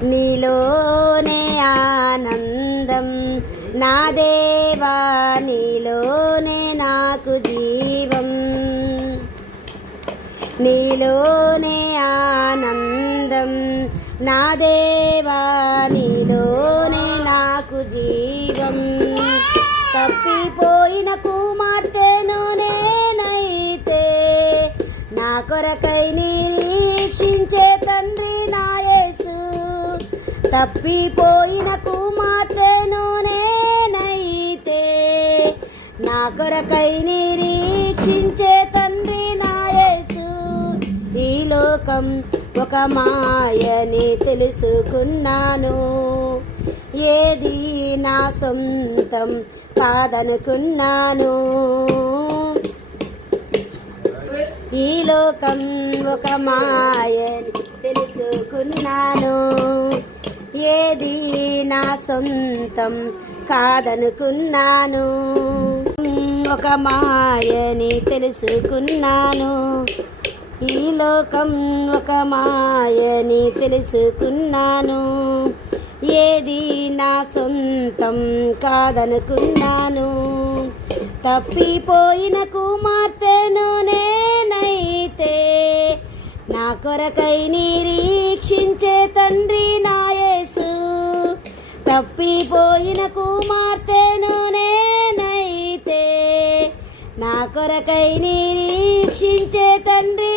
నీలోనే ఆనందం నా దేవా, నీలోనే నాకు జీవం. నీలోనే ఆనందం నా దేవా, నీలోనే నాకు జీవం. తప్పిపోయిన కుమార్తెను నేనైతే, నా కొరకై నిరీక్షించే తండ్రి నా యేసు. తప్పిపోయిన కుమార్తెను నేనైతే, నా కొరకై నిరీక్షించే తండ్రి నా యేసు. ఈ లోకం ఒక మాయని తెలుసుకున్నాను, ఏది నా సొంతం కాదనుకున్నాను. ఈ లోకం ఒక మాయని తెలుసుకున్నాను, ఏది నా సొంతం కాదనుకున్నాను. ఒక మాయని తెలుసుకున్నాను, ఈ లోకం ఒక మాయని తెలుసుకున్నాను, ఏది నా సొంతం కాదనుకున్నాను. తప్పిపోయిన కుమార్తెను నేనైతే, నా కొరకై నిరీక్షించే తండ్రి నా యేసు. తప్పిపోయిన కుమార్తెను నేనైతే, నా కొరకై నిరీక్షించే తండ్రి